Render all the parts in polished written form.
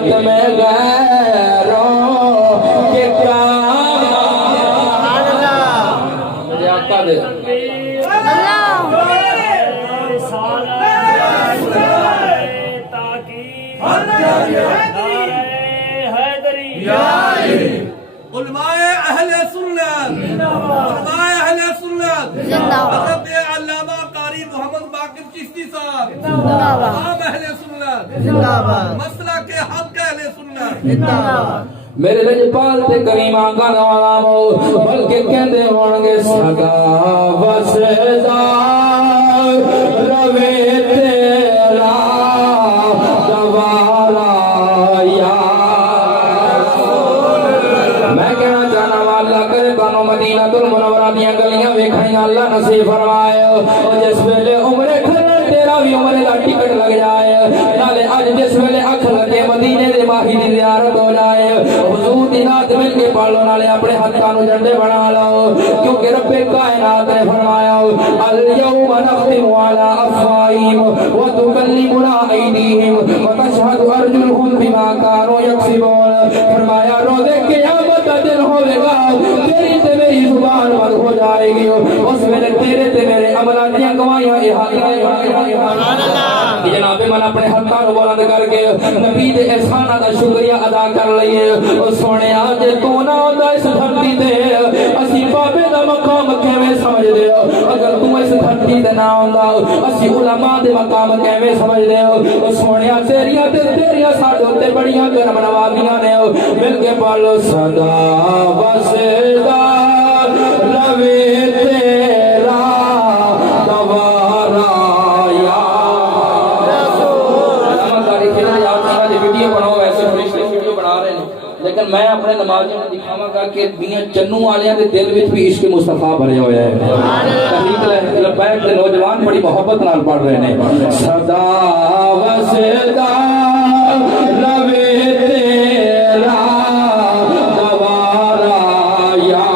خدمت میں غیروں کے کام مجھے آقا دے علماء اہل سنت علماء اہل سنت حضرت علامہ قاری محمد باقر چشتی صاحب تمام اہل سنت مسئلہ کے حق اہل سنت میرے لجپال تے کریم آقا نوالامو بلکہ کہندے ہونگے سدا وسدا روے تیرا دوارا یا میں کہنا چاہنا واللہ کرے بانو مدینہ المنورہ دیاں گلیاں ویکھنیاں اللہ نصیب فرمائے اور جس ویلے عمرے کھلن تیرا بھی عمرے دا ٹکٹ لگ جائے نالے آج جس ویلے اکھ لگے مدینے دے ماہی دی زیارت ہو جائے حضور دی نات مل کے پالو نالے اپنے ہتھاں نو جھنڈے بنا لو کیونکہ رب کائنات نے فرمایا الیوم نختم علی افواہہم وتکلمنا ایدیہم وتشہد ارجلہم بما کانوا یکسبون فرمایا روز قیامت کا دن ہوے گا تیری تے میری زبان بند ہو جائے گی اس ویلے تیرے تے میرے عملاں دیاں گواہیاں جناب من اپنے ہتھاں نو بلند کر کے نبی دے احساناں دا شکریہ ادا کر لئیے او سونیا جے تو نہ ہوندا اس دھرتی تے اسی بابے دا مقام کیویں سمجھ دے اگر تو اس دھرتی تے نہ ہوندا اسی علماء دے مقام کیویں سمجھ دے او سونیا تیریاں ساڈے تے بڑیاں کرم نوازیاں نے مل کے پالو سدا وسدا روے تیرا دوارا یا لیکن میں اپنے نمازوں میں دکھاواں گا کہ میاں چنو والیاں دے دل وچ بھی عشق مصطفیٰ بھرے ہوئے ہیں تحریک لبیک دے نوجوان بڑی محبت نال پڑھ رہے ہیں سدا وسدا روے تیرا دوارا یا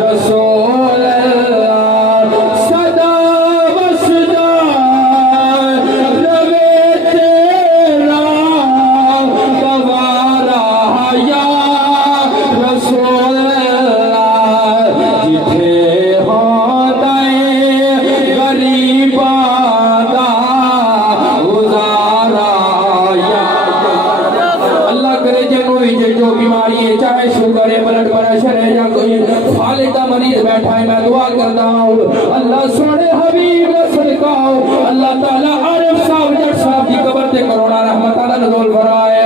رسول اللہ سدا وسدا روے تیرا دوارا یا رسول اللہ جتھے ہوندا اے غریباں دا گزارا یا اللہ کرے جنوں وچ جو بیماری ہے چاہے شوگر ہے بلڈ پریشر ہے یا کوئی فالج دا مریض بیٹھا ہے میں دعا کرتا ہوں اللہ سونے حبیب کا صدقہ اللہ تعالی عارف صاحب جٹ صاحب کی قبر تے کروڑا رحمت اللہ نزول فرمائے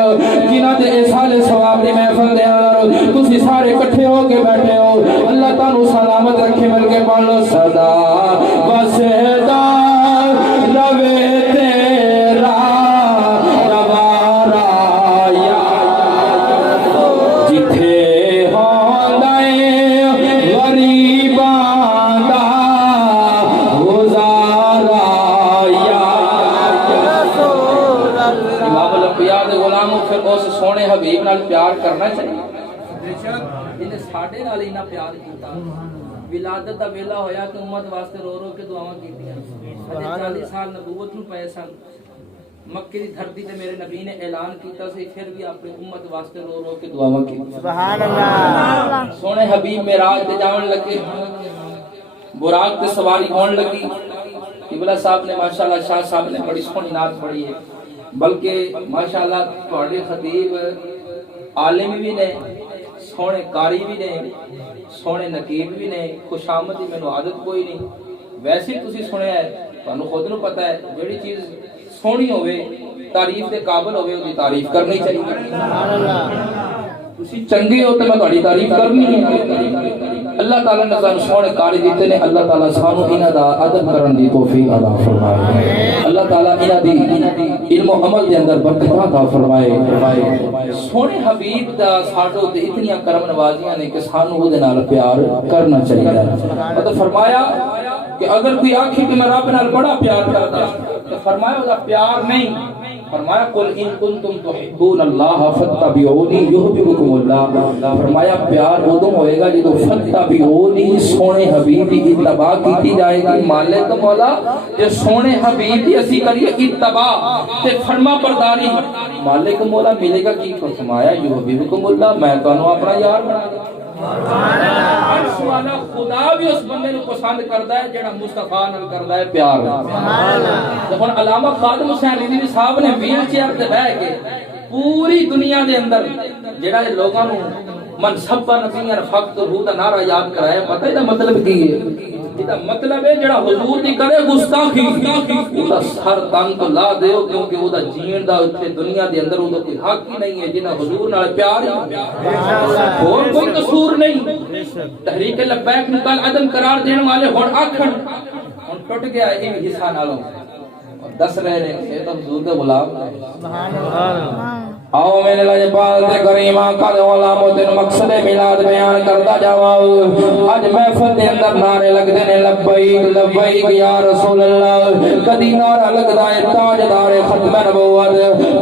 جنہاں تے احسان ثواب دی محفل دے اندر تسی سارے اکٹھے ہو کے بیٹھے ہو اللہ تعالی سلامت رکھے مل کے پڑھ لو سدا وسدا روے تیرا دوارا یا جتھے ہوندا اے غریباں دا گزارا یا امام الانبیاء دے غلاموں پھر اس سونے حبیب نال پیار کرنا چاہیے جنہیں ساڈے نال انہاں پیار کیتا ولادت دا ویلا ہویا تے امت واسطے رو رو کے دعاواں کیتیاں اجے 40 سال نبوت نو پئے سن مکے دی دھرتی تے میرے نبی نے اعلان کیتا سی پھر بھی اپنی امت واسطے رو رو کے دعاواں کیتیاں سبحان اللہ سونے حبیب معراج تے جاون لگے براق تے سواری ہون لگی قبلہ صاحب نے ماشاءاللہ شاہ صاحب نے بڑی سونی نعت پڑھی ہے بلکہ ماشاءاللہ تواڈے خطیب عالم بھی نے سونے قاری بھی نے سونے نقیب بھی نے خوش آمد دی مینوں عادت کوئی نہیں ویسے تسی سنیا ہے تانوں خود نوں پتہ ہے جڑی چیز سونی ہوے تعریف دے قابل ہوے اودی تعریف کرنی چاہیے سبحان اللہ تسی چنگے ہو تے میں تہاڈی تعریف کرنی ہے اللہ تعالی نے سانوں سونے قاری دتے نے اللہ تعالی سانوں انہاں دا ادب کرن دی توفیق عطا فرمائے اللہ تعالی انہاں دی علم و عمل دے اندر برکت عطا فرمائے سونے حبیب دا ساڈو تے اتنی کرم نوازیاں نے کہ سانوں اودے نال پیار کرنا چاہیے مطلب فرمایا کہ اگر کوئی آکھے کہ میں رب نال بڑا پیار کردا تو فرمایا او دا پیار نہیں فرمایا قل ان کنتم تحبون اللہ فاتبعونی یحببکم اللہ. فرمایا پیار ادوں ہوئے گا جدو فاتبعونی سونے حبیب کی اتباع کی جائے گی. مالک مولا جے سونے حبیب کی اسی کریے اتباع تے فرما برداری مالک مولا ملے گا کی. فرمایا یحببکم اللہ میں تانوں اپنا یار بنا دوں. خدا بھی اس بندے نو پسند کردا ہے جڑا مصطفیٰ نال کردا ہے پیار. ہن علامہ خادم حسین رضوی صاحب نے ویل چیئر تے بیٹھ کے پوری دنیا دے اندر جڑا لوگاں نو منصب نبی فقط ہو دا نعرہ یاد کرایا. پتہ ہے دا مطلب کی ہے؟ دا مطلب ہے جڑا حضور دی کرے گستاخی او دا سر تن تو لا دیو کیونکہ او دا جین دا اتنے دنیا دے اندر او دا کوئی حق ہی نہیں ہے. جنہ حضور نال پیار ہے اور کوئی قصور نہیں. تحریک لبیک نو کل عدم قرار دین والے ہن آکھن ہن ٹٹ گیا ہے ان حصہ نالوں دس رہے نے اے تو حضور دے غلام. سبحان اللہ. آؤ میں نے لجپال تے کریم آقا دے غلاموں تے مقصد میلاد بیان کرتا جاواں. اج محفل دے اندر نعرے لگدے نے لبیک لبیک یا رسول اللہ. کدی نعرہ لگدا ہے تاجدار ختم نبوت,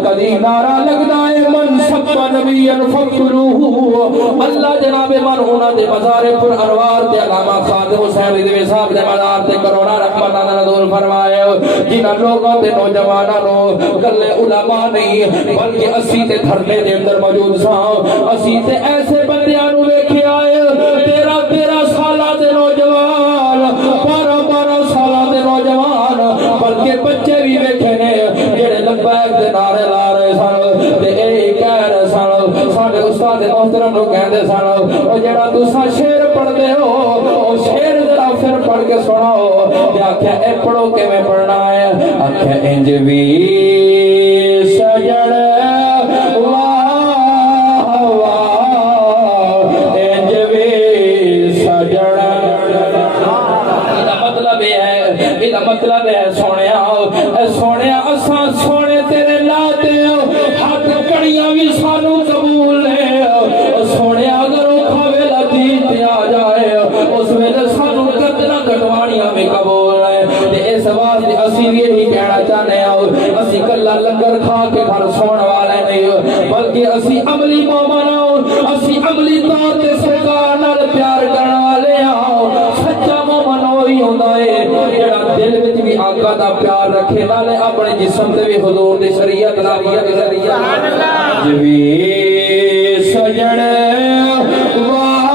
کدی نعرہ لگدا ہے منصب نبی فخروہ. اللہ جناب مرحوم دے مزار پر انوار تے علامہ خادم حسین رضوی صاحب دے مزار تے کروڑا رحمتاں نزول فرمائے. جنہاں لوگاں تے نوجواناں نو گلے علماء نہیں بلکہ اسی تے دھرنے دے اندر موجود ساں. اسی تے ایسے بندیاں نو ویکھیا ہے 13 سالاں دے نوجوان 12 سالاں دے نوجوان بلکہ بچے بھی ویکھے نے جڑے لبیک دے نعرے لا رہے سن تے اے کہہ رہے سن ساڈے استاد محترم نو کہندے سن او جڑا تساں شعر پڑھدے ہو او شعر ذرا پھر پڑھ کے سناؤ. تے آکھیا اے پڑھو کیویں پڑھنا ہے؟ آکھیا انج وی سجڑ مطلب ہے سونیا اساں سونے تیرے لا دیو ہاتھ کڑیاں بھی سانو قبول ہے. سونیا اگر اوکھا ویلا دین تے آ جائے اس ویلے سانو گردناں کٹوانیاں بھی قبول ہے. تے اس واسطے اسی بھی یہی کہنا چاہنے ہاں اسی کلا لنگر کھا کے گھر سون والے نہیں بلکہ اسی عملی مومن ہاں. اسی عملی طور تے سرکار نال پیار کرن والے ہاں. سچا مومن وہی ہوندا ہے جڑا دل وچ بھی آقا دا پیار رکھے نالے اپنے جسم تے بھی حضور دی شریعت نال سبحان اللہ. جوی سجن واہ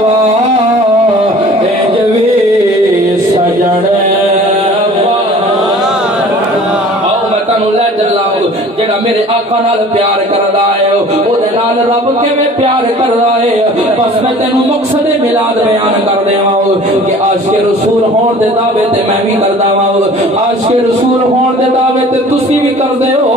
واہ اے جوی سجن آؤ میں تانوں لے چلاں جڑا میرے آقا نال پیار کردا ہے او دے نال رب کیویں پیار کردا ہے. بس میں تینوں مقصد میلاد بیان کر دیواں کہ عاشق رسول ہون دے دعوے تے میں بھی کردا واں. عاشق رسول ہون دے دعوے تے تسی بھی کردے ہو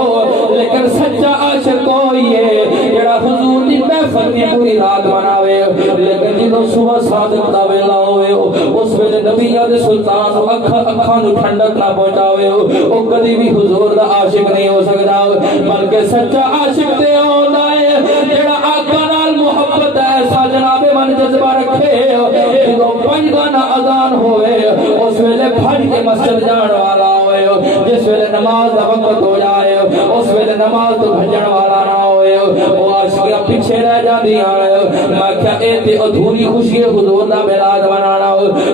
لیکن سچا عاشق کوئی ہے جڑا حضور دی محفل دی پوری رات مناوے لیکن جدوں صبح صادق دا ویلا ہوئے اس ویلے نبیاں دے سلطان اکھاں نوں ٹھنڈک نہ پہنچاوے او کدی بھی حضور دا عاشق نہیں ہو سکدا بلکہ سچا عاشق تے ہوندا ہے جڑا آقا نال محبت ایسا جناب من جذبہ رکھے جدوں پنج گانا اذان ہوئے اس ویلے بھج کے مسجد جان والا ہوئے. جس ویلے نماز دا وقت ہو جائے اس ویلے نماز تو بھجن والا نہ ہوئے او عاشقاں پیچھے رہ جاندیاں. میں کیا اے تے ادھوری خوشی حضور دا میلاد منانا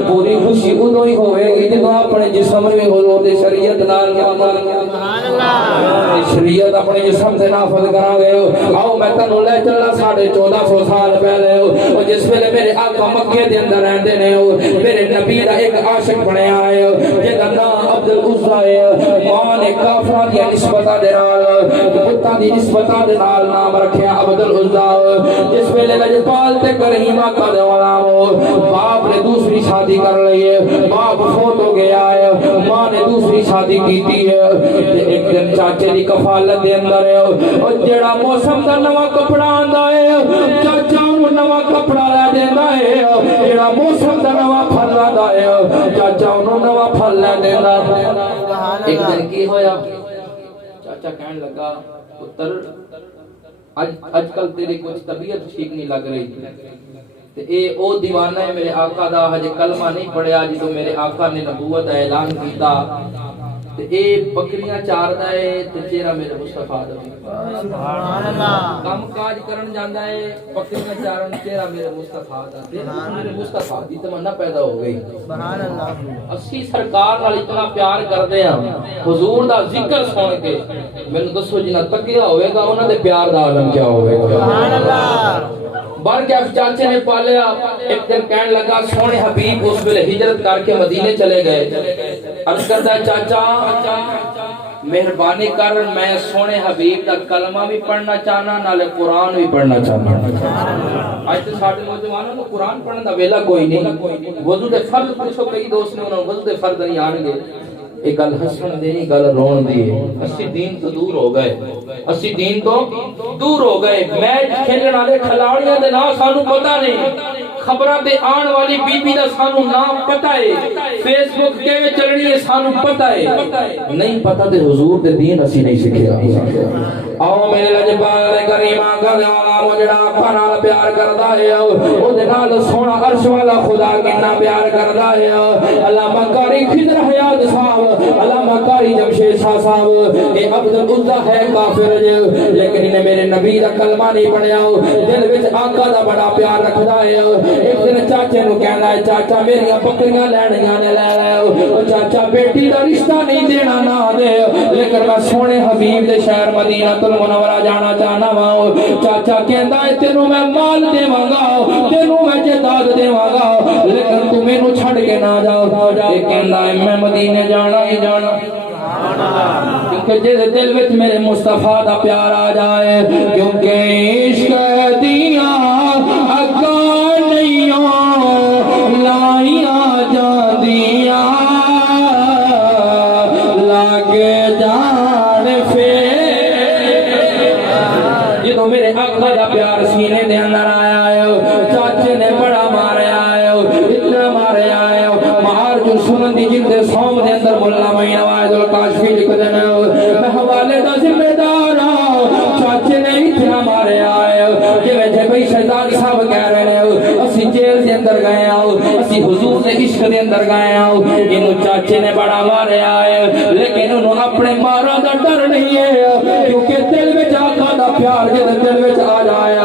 پوری خوشی ادوں ہی ہوے گی جدوں اپنے جسم میں حضور دی شریعت نال سبحان اللہ شریعت اپنے جسم سے نافذ کراں گے. آؤ میں تانوں لے چلا 1450 سال پہلے جس ویلے میرے آقا مکے دے اندر رہندے نے میرے نبی دا ایک عاشق بنیا ہے جدا نام عبد العزا ہے. ماں نے کافراں دی نسبتاں دے نال بتاں دی نسبتاں دے نال نام رکھیا عبد العزا. جس ویلے لجپال تے کریم آقا دے غلام باپ نے دوسری شادی کر لئی ہے. باپ فوت ہو گیا ہے. ماں نے دوسری شادی کیتی ہے. ایک دن چاچے دی کفالت دے اندر ہے او جڑا موسم دا نواں کپڑا آندا ہے چاچا نوں نواں کپڑا لے دیندا ہے. جڑا موسم دا نواں پھل آندا ہے چاچا نوں نواں پھل لے دیندا. ایک دن کی ہویا چاچا کہن لگا پتر اج کل تیری کچھ طبیعت ٹھیک نہیں لگ رہی تے اے او دیوانہ ہے میرے آقا دا ہجے کلمہ نہیں پڑھیا جدوں میرے آقا نے نبوت دا اعلان کیتا تے اے بکریاں چاردا ہے تے چہرہ میرے مصطفیٰ دا سبحان اللہ کام کاج کرن جاندا ہے بکریاں چارن چہرہ میرے مصطفیٰ دا تے میرے مصطفیٰ دی تمنا پیدا ہو گئی سبحان اللہ اسی سرکار نال اتنا پیار کردے ہاں حضور دا ذکر سن کے مینوں دسو جنہ تکیا ہوئے گا انہاں دے پیار دا عالم کیا ہوئے گا سبحان اللہ بارکیف چاچے نے پالیا ایک دن کہنے لگا سونے حبیب اس ویلے ہجرت کر کے مدینے چلے گئے عرض کرتا ہے چاچا مہربانی کر میں سونے حبیب دا کلمہ بھی پڑھنا چاہنا نالے قرآن بھی پڑھنا چاہنا آج تو ساڑھے نوجوانوں کو قرآن پڑھنا دا ویلا کوئی نہیں وضو دے فرد پوچھو کئی دوست نے انہوں وضو دے فرد نہیں آنگے ایک گل ہسن دی نہیں گل رون دی اسی دین تو دور ہو گئے اسی دین تو دور ہو گئے میچ کھیلن والے کھلاڑیاں دے نام سانو پتہ نہیں خبراں تے آن والی بی بی دا سانو نام پتہ ہے فیس بک کیویں چلنی ہے سانو پتہ ہے نہیں پتہ تے حضور دے دین اسی نہیں سکھیا آؤ میرے لجپال کریماں کرنے والا وہ جڑا اپنا نال پیار کردا ہے او دے نال سونا عرش والا خدا کتنا پیار کردا ہے علامہ قاری خضر حیات صاحب علامہ قاری جمشید شاہ صاحب اے عبد العزا ہے کافر لیکن انہیں میرے نبی دا کلمہ نہیں پڑھیا دل وچ آقا دا بڑا پیار رکھدا ہے ایک دن چاچے نو کہندا ہے چاچا میریاں بکریاں لینیاں نے لے لے چاچا بیٹی دا رشتہ نہیں دینا نہ دے لیکن میں سونے حبیب دے شہر مدینہ المنورہ جانا چاہنا وا چاچا کہندا ہے تینوں میں مال دیواں گا تینوں میں جائیداد دیواں گا لیکن تو مینوں چھڈ کے نہ جاؤ اے کہندا ہے میں مدینے جانا ہی جانا کیونکہ جس دل وچ میرے مصطفیٰ دا پیار آ جائے کیونکہ عشق دیاں اکا نہیں لائیاں جاندیاں لاگے جان جدو میرے آقا دا پیار سینے دے اندر آیا ہے چاچے نے بڑا ماریا ہے اتنا ماریا ہے مہار جو سنن دی جن دے سوم دے اندر مولانا معین نواز الکاشفی لکھ دینا میں حوالے دا ذمہ دار ہوں چاچے نے اتنا ماریا ہے کہ ویسے بھئی شیطان صاحب کہہ رہے ہیں اسی جیل دے اندر گئے ہیں اسی حضور دے عشق دے اندر گئے ہیں انہوں چاچے نے بڑا ماریا ہے لیکن انہوں اپنے مارا دا ڈر نہیں ہے کیونکہ دل میں آقا دا پیار جب دل میں آ جائے